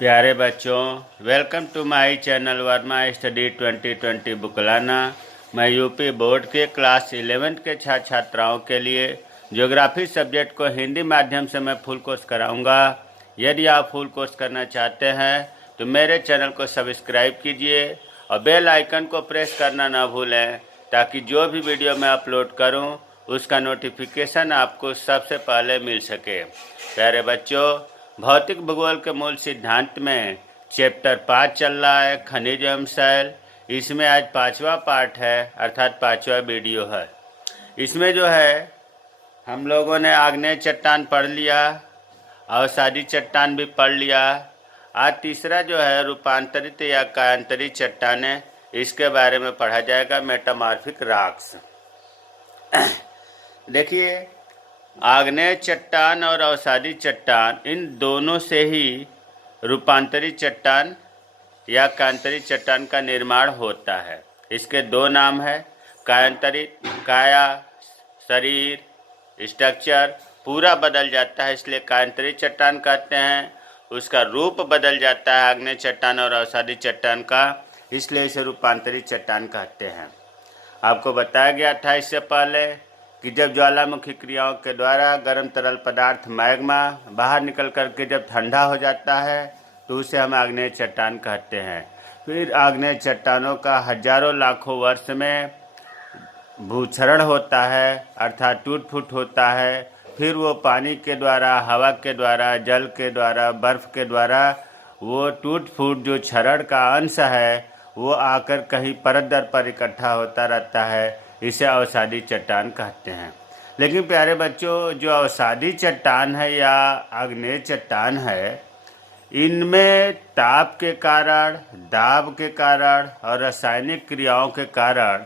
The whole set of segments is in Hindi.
प्यारे बच्चों, welcome to my channel Verma study 2020 बुकलाना। मैं यूपी बोर्ड के क्लास 11 के छात्र छात्राओं के लिए ज्योग्राफी सब्जेक्ट को हिंदी माध्यम से मैं फुल कोर्स कराऊंगा। यदि आप फुल कोर्स करना चाहते हैं तो मेरे चैनल को सब्सक्राइब कीजिए और बेल आइकन को प्रेस करना ना भूलें, ताकि जो भी वीडियो मैं अपलोड करूं उसका नोटिफिकेशन आपको सबसे पहले मिल सके। प्यारे बच्चों, भौतिक भूगोल के मूल सिद्धांत में चैप्टर 5 चल रहा है, खनिज एवं शैल। इसमें आज 5वां पार्ट है, अर्थात 5वां वीडियो है। इसमें जो है हम लोगों ने आग्नेय चट्टान पढ़ लिया, अवसादी चट्टान भी पढ़ लिया। आज तीसरा जो है रूपांतरित या कायांतरित चट्टानें, इसके बारे में पढ़ा जाएगा, मेटामॉर्फिक रॉक्स। देखिए, आग्नेय चट्टान और अवसादी चट्टान, इन दोनों से ही रूपांतरित चट्टान या कायांतरित चट्टान का निर्माण होता है। इसके दो नाम है, कायांतरित, काया शरीर स्ट्रक्चर पूरा बदल जाता है, इसलिए कायांतरित चट्टान कहते हैं। उसका रूप बदल जाता है आग्नेय चट्टान और अवसादी चट्टान का, इसलिए इसे रूपांतरित चट्टान कहते हैं। आपको बताया गया था इससे पहले कि जब ज्वालामुखी क्रियाओं के द्वारा गर्म तरल पदार्थ मैग्मा बाहर निकल करके जब ठंडा हो जाता है तो उसे हम आग्नेय चट्टान कहते हैं। फिर आग्नेय चट्टानों का हजारों लाखों वर्ष में भूक्षरण होता है, अर्थात टूट फूट होता है। फिर वो पानी के द्वारा, हवा के द्वारा, जल के द्वारा, बर्फ़ के द्वारा वो टूट फूट जो क्षरण का अंश है वो आकर कहीं परत दर पर इकट्ठा होता रहता है। इसे अवसादी चट्टान कहते हैं। लेकिन प्यारे बच्चों, जो अवसादी चट्टान है या आग्नेय चट्टान है, इनमें ताप के कारण, दाब के कारण और रासायनिक क्रियाओं के कारण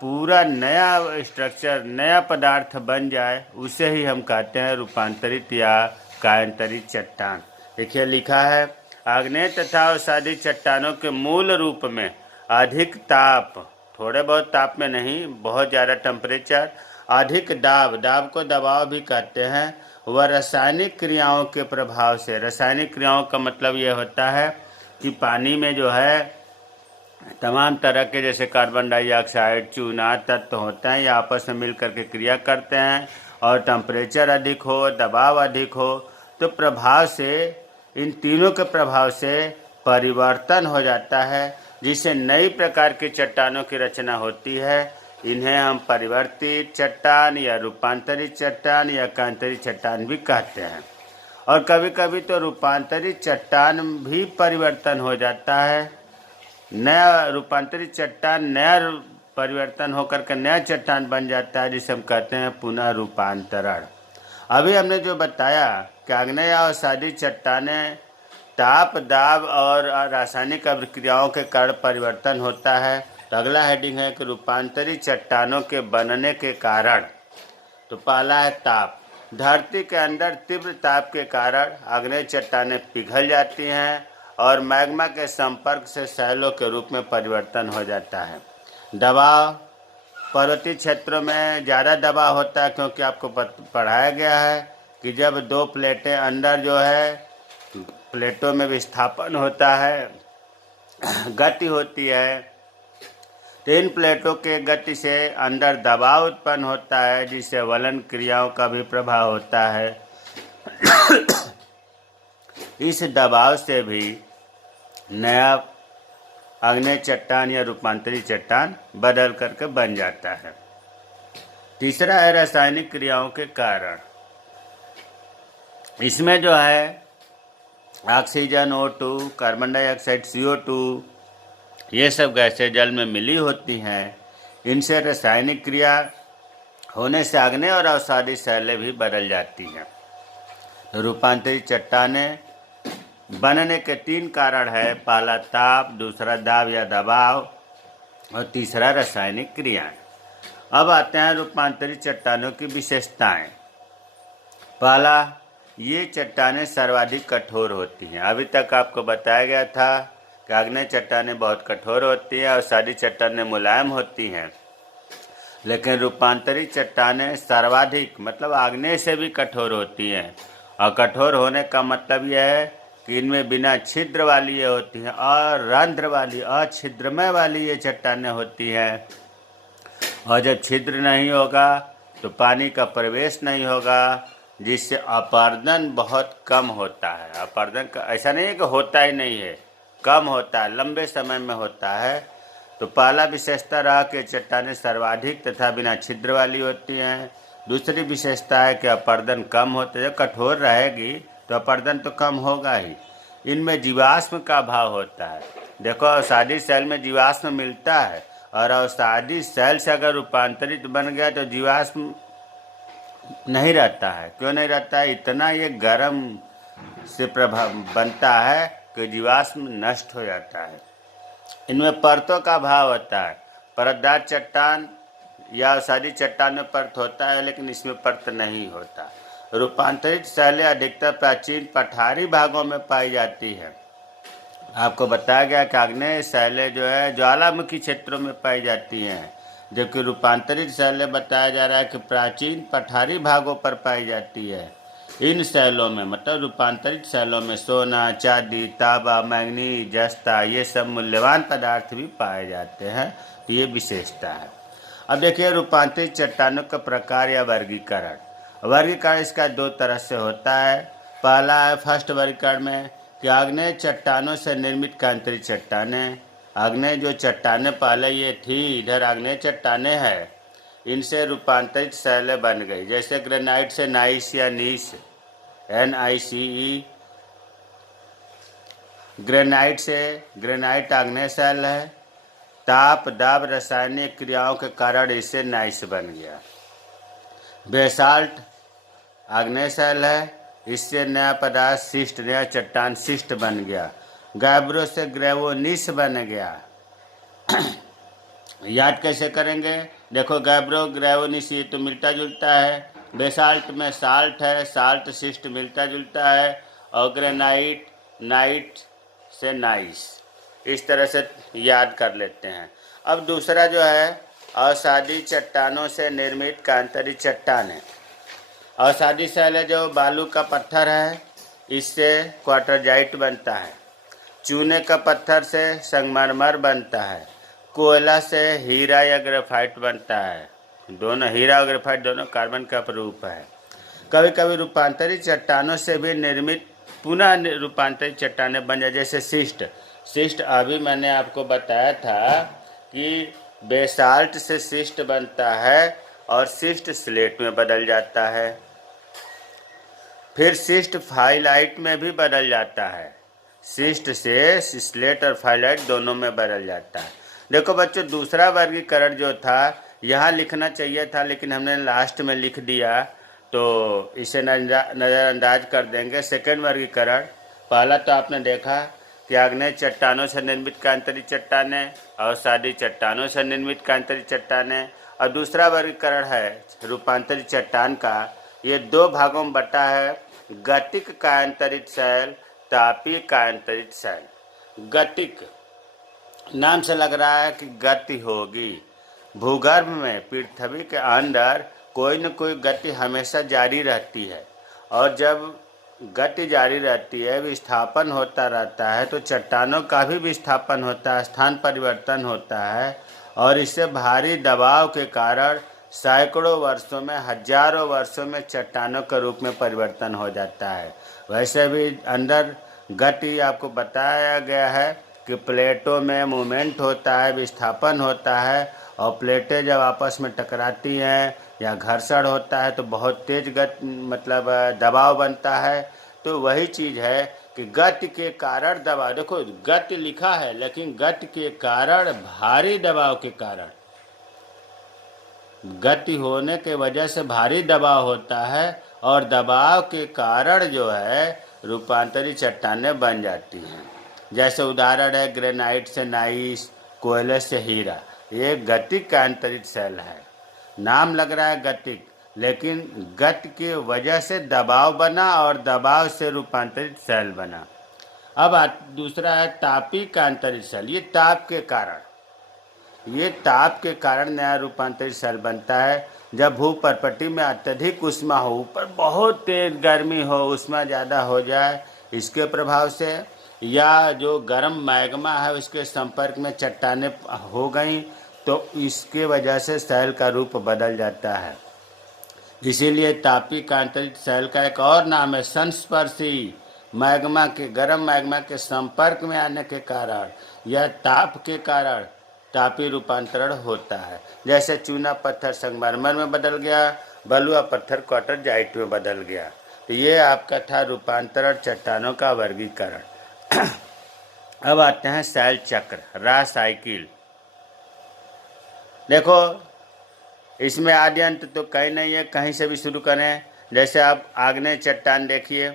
पूरा नया स्ट्रक्चर, नया पदार्थ बन जाए, उसे ही हम कहते हैं रूपांतरित या कायांतरित चट्टान। देखिए लिखा है, आग्नेय तथा अवसादी चट्टानों के मूल रूप में अधिक ताप, थोड़े बहुत ताप में नहीं, बहुत ज़्यादा टेम्परेचर, अधिक दाब, दाब को दबाव भी कहते हैं, वह रासायनिक क्रियाओं के प्रभाव से। रासायनिक क्रियाओं का मतलब ये होता है कि पानी में जो है तमाम तरह के, जैसे कार्बन डाइऑक्साइड, चूना तत्व होते हैं, ये आपस में मिल करके क्रिया करते हैं और टेम्परेचर अधिक हो, दबाव अधिक हो, तो प्रभाव से, इन तीनों के प्रभाव से परिवर्तन हो जाता है, जिससे नई प्रकार की चट्टानों की रचना होती है। इन्हें हम परिवर्तित चट्टान या रूपांतरित चट्टान या कायांतरित चट्टान भी कहते हैं। और कभी कभी तो रूपांतरित चट्टान भी परिवर्तन हो जाता है, नया रूपांतरित चट्टान नया परिवर्तन होकर के नया चट्टान बन जाता है, जिसे हम कहते हैं पुनः रूपांतरण। अभी हमने जो बताया कि आग्नेय और अवसादी चट्टानें ताप, दाब और रासायनिक अभिक्रियाओं के कारण परिवर्तन होता है, तो अगला हेडिंग है कि रूपांतरित चट्टानों के बनने के कारण। तो पहला है ताप। धरती के अंदर तीव्र ताप के कारण आग्नेय चट्टानें पिघल जाती हैं और मैग्मा के संपर्क से शैलों के रूप में परिवर्तन हो जाता है। दबाव, पर्वतीय क्षेत्रों में ज़्यादा दबाव होता है, क्योंकि आपको पढ़ाया गया है कि जब दो प्लेटें अंदर जो है प्लेटों में विस्थापन होता है, गति होती है, तो इन प्लेटों के गति से अंदर दबाव उत्पन्न होता है, जिससे वलन क्रियाओं का भी प्रभाव होता है। इस दबाव से भी नया आग्नेय चट्टान या रूपांतरित चट्टान बदल करके बन जाता है। तीसरा है रासायनिक क्रियाओं के कारण। इसमें जो है oxygen O2, carbon dioxide CO2, ये सब गैसें जल में मिली होती हैं। इनसे रासायनिक क्रिया होने से आग्नेय और अवसादी शैलें भी बदल जाती हैं। रूपांतरित चट्टानें बनने के 3 कारण है, पहला ताप, दूसरा दाब या दबाव और तीसरा रासायनिक क्रियाएं। अब आते हैं रूपांतरित चट्टानों की विशेषताएं। पहला, ये चट्टानें सर्वाधिक कठोर होती हैं। अभी तक आपको बताया गया था कि आग्नेय चट्टानें बहुत कठोर होती हैं और अवसादी चट्टानें मुलायम होती हैं, लेकिन रूपांतरित चट्टानें सर्वाधिक, मतलब आग्नेय से भी कठोर होती हैं। और कठोर होने का मतलब यह है कि इनमें बिना छिद्र वाली ये होती हैं और रंध्र वाली अछिद्रमय वाली ये चट्टानें होती हैं। और जब छिद्र नहीं होगा तो पानी का प्रवेश नहीं होगा, जिससे अपरदन बहुत कम होता है। अपरदन का ऐसा नहीं है कि होता ही नहीं है, कम होता है, लंबे समय में होता है। तो पहला विशेषता रहा कि चट्टानें सर्वाधिक तथा बिना छिद्र वाली होती हैं। दूसरी विशेषता है कि अपरदन कम होता है। जब कठोर रहेगी तो अपरदन तो कम होगा ही। इनमें जीवाश्म का अभाव होता है। देखो अवसादी सेल में जीवाश्म मिलता है, और अवसादी सेल से अगर रूपांतरित बन गया तो जीवाश्म नहीं रहता है। क्यों नहीं रहता है? इतना ये गर्म से प्रभाव बनता है कि जीवाश्म नष्ट हो जाता है। इनमें परतों का अभाव होता है। परतदार चट्टान या अवसादी चट्टान में परत होता है, लेकिन इसमें परत नहीं होता। रूपांतरित शैलें अधिकतर प्राचीन पठारी भागों में पाई जाती है। आपको बताया गया कि आग्नेय शैलें जो है ज्वालामुखी क्षेत्रों में पाई जाती हैं, जबकि रूपांतरित शैलें बताया जा रहा है कि प्राचीन पठारी भागों पर पाई जाती है। इन शैलों में मतलब रूपांतरित शैलों में सोना, चांदी, तांबा, मैंगनीज, जस्ता ये सब मूल्यवान पदार्थ भी पाए जाते हैं। तो ये विशेषता है। अब देखिए रूपांतरित चट्टानों का प्रकार या वर्गीकरण। वर्गीकरण इसका दो तरह से होता है। पहला है फर्स्ट वर्गीकरण में कि आग्नेय चट्टानों से निर्मित कांतरी चट्टानें। आग्नेय जो चट्टानें पहले ये थी, इधर आग्नेय चट्टानें हैं, इनसे रूपांतरित शैलें बन गई। जैसे ग्रेनाइट से नाइस या नीस, NICE। ग्रेनाइट से ग्रेनाइट आग्नेय शैल है। ताप दाब रासायनिक क्रियाओं के कारण इससे नाइस बन गया। बेसाल्ट आग्नेय शैल है, इससे नया पदार्थ शिस्ट, नया चट्टान शिस्ट बन गया। गैब्रो से ग्रेवोनिस बन गया। याद कैसे करेंगे? देखो गैब्रो ग्रेवोनिस ये तो मिलता जुलता है। बेसाल्ट में साल्ट है, साल्ट शिस्ट मिलता जुलता है। और ग्रेनाइट नाइट से नाइस। इस तरह से याद कर लेते हैं। अब दूसरा जो है अवसादी चट्टानों से निर्मित कांतरी चट्टान है। अवसादी शैलें जो बालू का पत्थर है, इससे क्वार्टरजाइट बनता है। चूने का पत्थर से संगमरमर बनता है। कोयला से हीरा या ग्रेफाइट बनता है। दोनों हीरा और ग्रेफाइट दोनों कार्बन का रूप है। कभी कभी रूपांतरित चट्टानों से भी निर्मित पुनः रूपांतरित चट्टानें बन जाए, जैसे शिस्ट। शिस्ट अभी मैंने आपको बताया था कि बेसाल्ट से शिस्ट बनता है और शिस्ट स्लेट में बदल जाता है। फिर शिस्ट फाइलाइट में भी बदल जाता है। शिस्ट से स्लेट और फाइलाइट दोनों में बदल जाता है। देखो बच्चों दूसरा वर्गीकरण जो था यहाँ लिखना चाहिए था, लेकिन हमने लास्ट में लिख दिया, तो इसे नज़रअंदाज कर देंगे। सेकेंड वर्गीकरण, पहला तो आपने देखा कि आग्नेय चट्टानों से निर्मित कांतरी चट्टानें, अवसादी चट्टानों से निर्मित कांतरी चट्टानें। और दूसरा वर्गीकरण है रूपांतरित चट्टान का। ये दो भागों में बटा है, गतिक कायांतरित शैल, तापीय कायांतरित शैल। गतिक नाम से लग रहा है कि गति होगी। भूगर्भ में पृथ्वी के अंदर कोई न कोई गति हमेशा जारी रहती है, और जब गति जारी रहती है, विस्थापन होता रहता है, तो चट्टानों का भी विस्थापन होता है, स्थान परिवर्तन होता है। और इससे भारी दबाव के कारण सैकड़ों वर्षों में, हजारों वर्षों में चट्टानों के रूप में परिवर्तन हो जाता है। वैसे भी अंदर गति आपको बताया गया है कि प्लेटों में मूवमेंट होता है, विस्थापन होता है, और प्लेटें जब आपस में टकराती हैं या घर्षण होता है तो बहुत तेज मतलब दबाव बनता है। तो वही चीज़ है कि गति के कारण दबाव, देखो गति लिखा है, लेकिन गति के कारण, भारी दबाव के कारण, गति होने के वजह से भारी दबाव होता है, और दबाव के कारण जो है रूपांतरित चट्टानें बन जाती हैं। जैसे उदाहरण है ग्रेनाइट से नाइस, कोयले से हीरा। ये गतिक कायांतरित शैल है। नाम लग रहा है गतिक, लेकिन गति की वजह से दबाव बना और दबाव से रूपांतरित शैल बना। अब दूसरा है तापीय कायांतरित शैल। ये ताप के कारण नया रूपांतरित शैल बनता है। जब भूपर्पटी में अत्यधिक ऊष्मा हो, ऊपर बहुत तेज गर्मी हो, ऊष्मा ज़्यादा हो जाए, इसके प्रभाव से, या जो गर्म मैग्मा है उसके संपर्क में चट्टानें हो गई तो इसके वजह से शैल का रूप बदल जाता है। इसीलिए तापी कांतरित शैल का एक और नाम है संस्पर्शी। मैग्मा के, गर्म मैग्मा के संपर्क में आने के कारण या ताप के कारण तापी रूपांतरण होता है। जैसे चूना पत्थर संगमरमर में बदल गया, बलुआ पत्थर क्वार्टरजाइट में बदल गया। तो ये आपका था रूपांतरण चट्टानों का वर्गीकरण। अब आते हैं शैल चक्र, रा साइकिल। देखो इसमें आदि अंत तो कहीं नहीं है, कहीं से भी शुरू करें। जैसे आप आग्नेय चट्टान देखिए,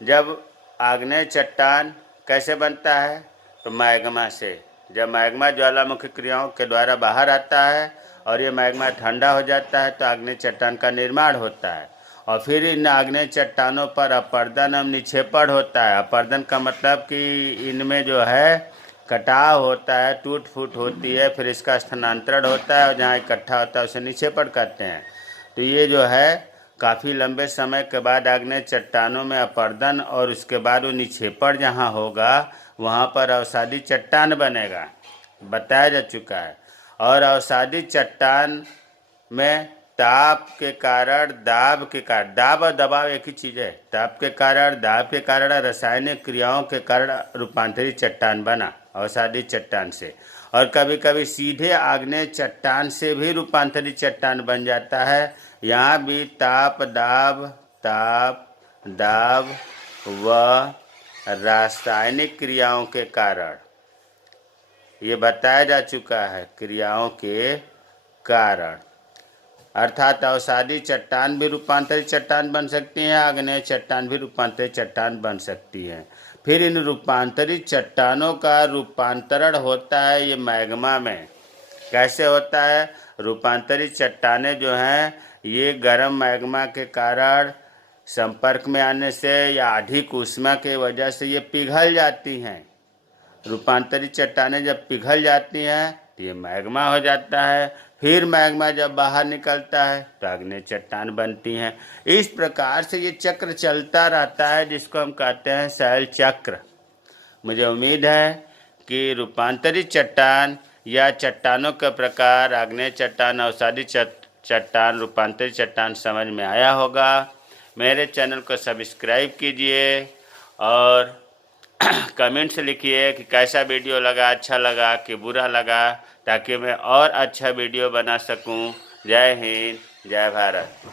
जब आग्नेय चट्टान कैसे बनता है तो मैग्मा से। जब मैग्मा ज्वालामुखी क्रियाओं के द्वारा बाहर आता है और ये मैग्मा ठंडा हो जाता है तो आग्नेय चट्टान का निर्माण होता है। और फिर इन आग्नेय चट्टानों पर अपर्दन एवं निक्षेपण होता है। अपर्दन का मतलब कि इनमें जो है कटाव होता है, टूट फूट होती है, फिर इसका स्थानांतरण होता है और जहाँ इकट्ठा होता है उसे निक्षेपण कहते हैं। तो ये जो है काफ़ी लंबे समय के बाद आग्नेय चट्टानों में अपर्दन और उसके बाद वो निक्षेपण जहाँ होगा वहाँ पर अवसादी चट्टान बनेगा, बताया जा चुका है। और अवसादी चट्टान में ताप के कारण, दाब के कारण, दाब और दबाव एक ही चीज़ है। ताप के कारण, दाब के कारण, रासायनिक क्रियाओं के कारण रूपांतरित चट्टान बना अवसादी चट्टान से। और कभी कभी सीधे आग्नेय चट्टान से भी रूपांतरित चट्टान बन जाता है। यहाँ भी ताप दाब व रासायनिक क्रियाओं के कारण, ये बताया जा चुका है, क्रियाओं के कारण। अर्थात अवसादी चट्टान भी रूपांतरित चट्टान बन सकती हैं, आग्नेय चट्टान भी रूपांतरित चट्टान बन सकती हैं। फिर इन रूपांतरित चट्टानों का रूपांतरण होता है ये मैग्मा में। कैसे होता है? रूपांतरित चट्टानें जो हैं ये गर्म मैग्मा के कारण संपर्क में आने से या अधिक ऊष्मा के वजह से ये पिघल जाती हैं। रूपांतरित चट्टानें जब पिघल जाती हैं तो ये मैग्मा हो जाता है। फिर मैग्मा जब बाहर निकलता है तो आग्नेय चट्टान बनती हैं। इस प्रकार से ये चक्र चलता रहता है जिसको हम कहते हैं शैल चक्र। मुझे उम्मीद है कि रूपांतरित चट्टान या चट्टानों का प्रकार, आग्नेय चट्टान, अवसादी चट्टान, रूपांतरित चट्टान समझ में आया होगा। मेरे चैनल को सब्सक्राइब कीजिए और कमेंट्स लिखिए कि कैसा वीडियो लगा, अच्छा लगा कि बुरा लगा, ताकि मैं और अच्छा वीडियो बना सकूं। जय हिंद, जय भारत।